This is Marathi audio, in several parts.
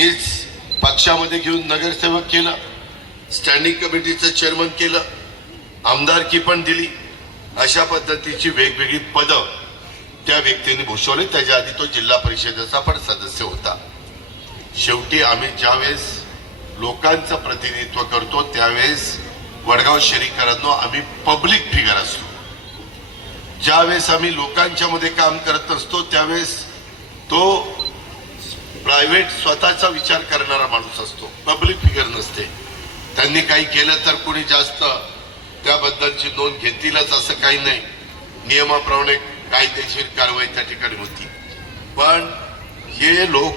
मीच पक्षामध्ये घेऊन नगरसेवक केलं स्टँडिंग कमिटीचं चेअरमन केलं आमदारकी पण दिली. अशा पद्धतीची वेगवेगळी पदं त्या व्यक्तीने भूषवले. त्याच्या आधी तो जिल्हा परिषदेचा पण सदस्य होता. शेवटी आम्ही ज्यावेळेस लोकांचं प्रतिनिधित्व करतो त्यावेळेस वडगाव शहरीकरांनो आम्ही पब्लिक फिगर असतो. ज्यावेळेस आम्ही लोकांच्या मध्ये काम करत असतो त्यावेळेस तो प्रायव्हेट स्वतःचा विचार करणारा माणूस असतो. पब्लिक फिगर नसते. त्यांनी काही केलं तर कोणी जास्त त्याबद्दलची नोंद घेतीलच असं काही नाही. नियमाप्रमाणे कायदेशीर कारवाई त्या ठिकाणी होती. पण हे लोक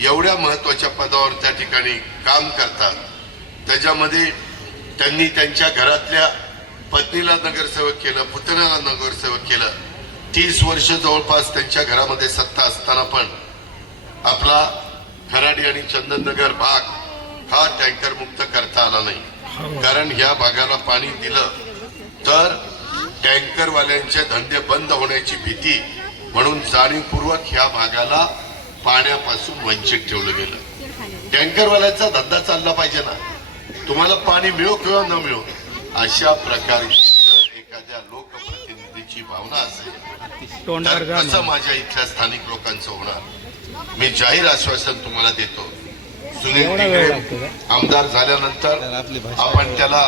एवढ्या महत्त्वाच्या पदावर त्या ठिकाणी काम करतात. त्याच्यामध्ये त्यांनी त्यांच्या घरातल्या पत्नीला नगरसेवक केलं पुतण्याला नगरसेवक केलं. तीस वर्ष जवळपास त्यांच्या घरामध्ये सत्ता असताना पण आपला खराडी आणि चंदननगर भाग हा टँकर मुक्त करता आला नाही. कारण ह्या भागाला पाणी दिलं तर टँकरवाल्यांचे धंदे बंद होण्याची भीती म्हणून जाणीवपूर्वक ह्या भागाला पाण्यापासून वंचित ठेवलं गेलं. टँकरवाल्यांचा धंदा चालला पाहिजे ना. तुम्हाला पाणी मिळो किंवा न मिळो अशा प्रकारे जर एखाद्या लोकप्रतिनिधीची भावना असेल. तर कसं माझ्या इथल्या स्थानिक लोकांचं होणार. मी जाहीर आश्वासन तुम्हाला देतो. सुनील टिंगरे आमदार झाल्यानंतर आपण त्याला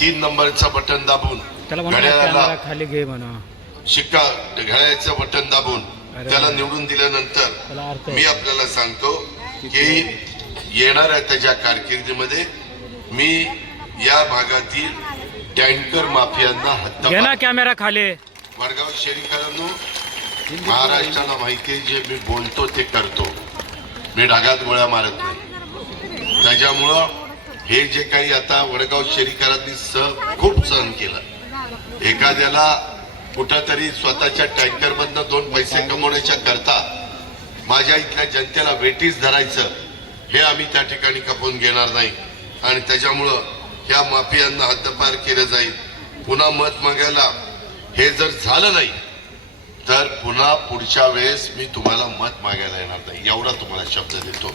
तीन नंबरचं बटन दाबून त्याला म्हणा घड्याळाला कॅमेरा खाली घे म्हणा. शिक्का घड्याळाचं बटन दाबून त्याला. निवडून दिल्यानंतर मी आपल्याला सांगतो की येणाऱ्या त्याच्या कारकिर्दीमध्ये. मी या भागातील टँकर माफियांना ना कॅमेरा खाली. वडगाव शहरीकरांनो महाराष्ट्राला माहिती आहे जे मी बोलतो ते करतो. मी ढगात गोळ्या मारत नाही. त्याच्यामुळं हे जे काही आता वडगाव शहरीकरांनी सह खूप सहन केलं. एखाद्याला कुठंतरी स्वतःच्या टँकर मधनं दोन पैसे कमवण्याच्या करता माझ्या इथल्या जनतेला वेटीस धरायचं हे आम्ही त्या ठिकाणी खपवून घेणार नाही. आणि त्याच्यामुळं ह्या माफियांना हद्दपार केलं जाईल. पुन्हा मत मागायला हे जर झालं नाही तर पुन्हा पुढच्या वेळेस मी तुम्हाला मत मागायला येणार नाही. एवढा तुम्हाला शब्द देतो.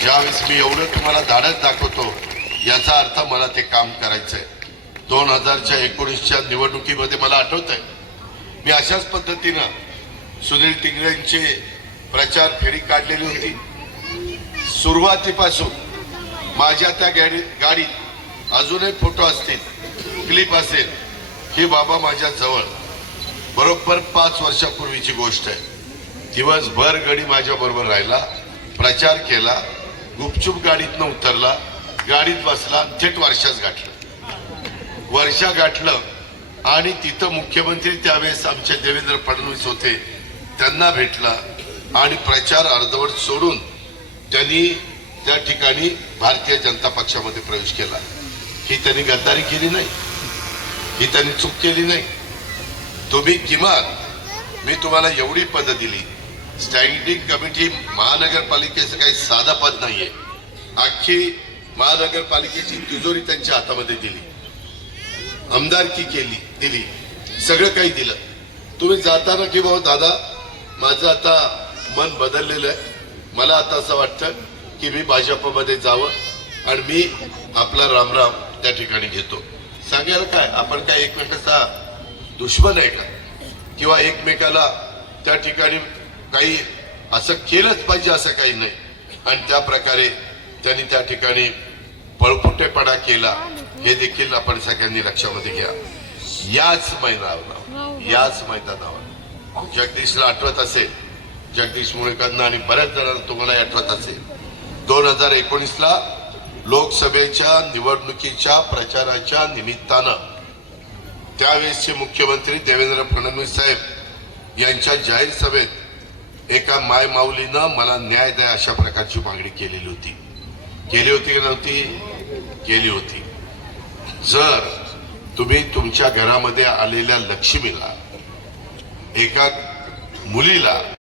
ज्यावेळेस मी एवढं तुम्हाला धाडस दाखवतो याचा अर्थ मला ते काम करायचंय. दोन हजारच्या एकोणीसच्या निवडणुकीमध्ये मला आठवत आहे मी अशाच पद्धतीनं सुनील टिंगरेंचे प्रचार फेरी काढलेली होती. सुरुवातीपासून माझ्या त्या गाडी गाडीत अजूनही फोटो असतील क्लिप असेल ही बाबा माझ्या जवळ बरोबर पाच वर्षापूर्वीची गोष्ट आहे. दिवसभर गडी माझ्या बरोबर राहिला प्रचार केला गुपचूप गाडीतनं उतरला गाडीत बसला थेट वर्षाच गाठलं. वर्षा गाठलं आणि तिथं मुख्यमंत्री त्यावेळेस आमचे देवेंद्र फडणवीस होते त्यांना भेटला आणि प्रचार अर्धवट सोडून त्यांनी त्या ठिकाणी भारतीय जनता पक्षामध्ये प्रवेश केला. ही त्यांनी गद्दारी केली नाही. ही त्यांनी चूक केली नाही. तुम्ही किमान मी तुम्हाला एवढी पद दिली. स्टँडिंग कमिटी महानगरपालिकेचं काही साधा पद नाहीये. अख्खी महानगरपालिकेची तिजोरी त्यांच्या हातामध्ये दिली. आमदारकी केली दिली. सगळं काही दिलं. तुम्ही जाताना की भाऊ दादा माझं आता मन बदललेलं आहे. मला आता असं वाटतं की मी भाजपमध्ये जावं आणि मी आपला रामराम त्या ठिकाणी घेतो. सांगायला काय? आपण काय एकमेकाचा दुश्मन आहे का? किंवा एकमेकाला त्या ठिकाणी काही असं केलंच पाहिजे असं काही नाही. आणि त्या प्रकारे त्यांनी त्या ठिकाणी पळपुटेपणा केला. हे देखील आपण सगळ्यांनी लक्षामध्ये घ्या. याच मैदानावर याच मैदानावर. जगदीशला आठवत असेल. जगदीश मुळेकरांना आणि बऱ्याच जणांना तुम्हाला आठवत असेल. दोन हजार एकोणीसला लोकसभेच्या निवडणुकीच्या प्रचाराच्या निमित्तानं त्यावेळेसचे मुख्यमंत्री देवेंद्र फडणवीस साहेब यांच्या जाहीर सभेत एका माय माऊलीनं मला न्याय द्या अशा प्रकारची मागणी केलेली होती. केली होती की नव्हती? केली होती. जर तुम्ही तुमच्या घरामध्ये आलेल्या लक्ष्मीला एका मुलीला